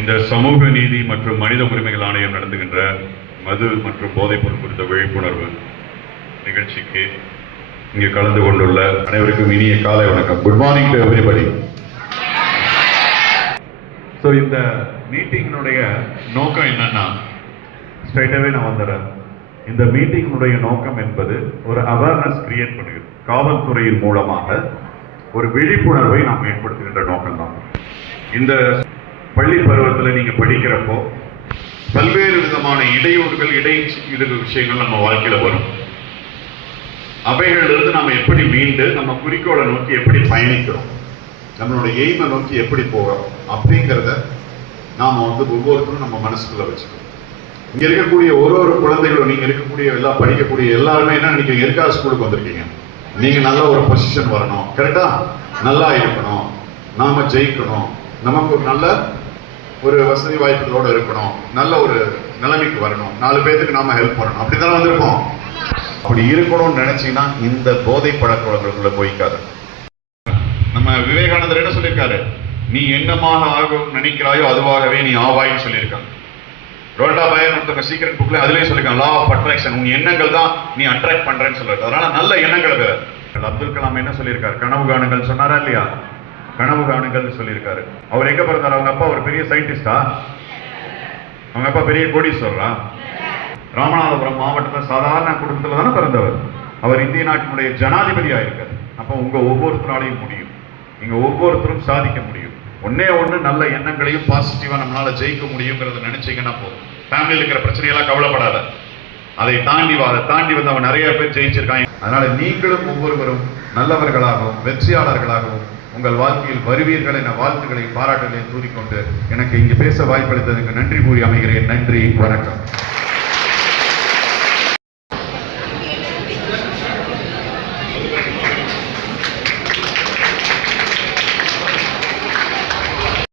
இந்த சமூக நீதி மற்றும் மனித உரிமைகள் ஆணையம் நடத்துகின்ற மது மற்றும் போதைப்பொருள் குறித்த விழிப்புணர்வு நிகழ்ச்சிக்கு இங்கே கலந்து கொண்டுள்ள அனைவருக்கும் இனிய காலை வணக்கம். Good morning to everybody so இந்த மீட்டிங்கினுடைய நோக்கம் என்னன்னா ஸ்ட்ரைட்டாகவே நான் வந்துடுறேன். இந்த மீட்டிங்கினுடைய நோக்கம் என்பது ஒரு அவேர்னஸ் கிரியேட் பண்ணுகிறது. காவல்துறையின் மூலமாக ஒரு விழிப்புணர்வை நாம் ஏற்படுத்துகின்ற நோக்கம் தான் இந்த பள்ளி பருவத்தில் நீங்க படிக்கிறப்போ பல்வேறு விதமான இடையூறுகள் இடை இது விஷயங்கள் நம்ம வாழ்க்கையில வரும். அவைகளிலிருந்து நம்ம எப்படி மீண்டு நம்ம குறிக்கோளை நோக்கி எப்படி பயணிக்கிறோம் நம்மளோட எய்மை நோக்கி எப்படி போகிறோம் அப்படிங்கிறத நாம வந்து ஒவ்வொருத்தரும் நம்ம மனசுக்குள்ள வச்சுக்கணும். இங்க இருக்கக்கூடிய ஒரு ஒரு குழந்தைகளும் நீங்க இருக்கக்கூடிய எல்லாம் படிக்கக்கூடிய எல்லாருமே என்ன நினைக்கிறீங்க? எதுக்காக ஸ்கூலுக்கு வந்திருக்கீங்க? நீங்க நல்ல ஒரு பொசிஷன் வரணும். கரெக்டா நல்லா இருக்கணும். நாம ஜெயிக்கணும். நமக்கு ஒரு நல்ல ஒரு வசதி வாய்ப்புகளோட இருக்கணும். நல்ல ஒரு நிலைமைக்கு வரணும். நாலு பேர்த்துக்கு நாம ஹெல்ப் பண்ணணும். அப்படித்தானே வந்திருக்கோம்? அப்படி இருக்கணும்னு நினைச்சீங்கன்னா இந்த போதை பழக்க வழக்கங்களுக்குள்ள போய்க்காது. நம்ம விவேகானந்தர் என்ன சொல்லியிருக்காரு? நீ என்னமாக ஆகும் நினைக்கிறாயோ அதுவாகவே நீ ஆவாயின்னு சொல்லியிருக்காங்க. ரோல்டா பயன் ஒருத்தவங்க சீக்கிரம் புக்கில் அதுலயும் சொல்லியிருக்காங்க. லா ஆஃப் அட்ராக்ஷன் உன் எண்ணங்கள் தான் நீ அட்ராக்ட் பண்றேன்னு சொல்லியிருக்காரு அதனால் நல்ல எண்ணங்களை அப்துல் கலாம் என்ன சொல்லியிருக்காரு? கனவு காணுங்கள் சொன்னாரா இல்லையா? கனவு காணுங்கள் சொல்லியிருக்காரு. அவர் எங்க பிறந்தார்? அவங்க அப்பா ஒரு பெரிய சயின்டிஸ்டா அவங்க அப்பா பெரிய கோடீஸ்வரரா? ராமநாதபுரம் மாவட்டத்தில் சாதாரண குடும்பத்தில் தானே பிறந்தவர். அவர் இந்திய நாட்டினுடைய ஜனாதிபதி ஆயிருக்காரு அப்போ உங்க ஒவ்வொருத்தராலையும் முடியும். நீங்க ஒவ்வொருத்தரும் சாதிக்க முடியும். ஒன்னே ஒண்ணு நல்ல எண்ணங்களையும் பாசிட்டிவா நம்மளால ஜெயிக்க முடியுங்கிறத நினைச்சீங்கன்னா போதும். ஃபேமிலியில் இருக்கிற பிரச்சனையெல்லாம் கவலைப்படாத. அதை தாண்டி வா அதை தாண்டி வந்து அவன் நிறைய பேர் ஜெயிச்சிருக்காங்க. அதனால நீங்களும் ஒவ்வொருவரும் நல்லவர்களாகவும் வெற்றியாளர்களாகவும் உங்கள் வாழ்க்கையில் வருவீர்கள் என வாழ்த்துக்களை பாராட்டுகளையும் கூறிக்கொண்டு எனக்கு இங்கு பேச வாய்ப்பளித்ததற்கு நன்றி கூறி அமைகிறேன். நன்றி வணக்கம்.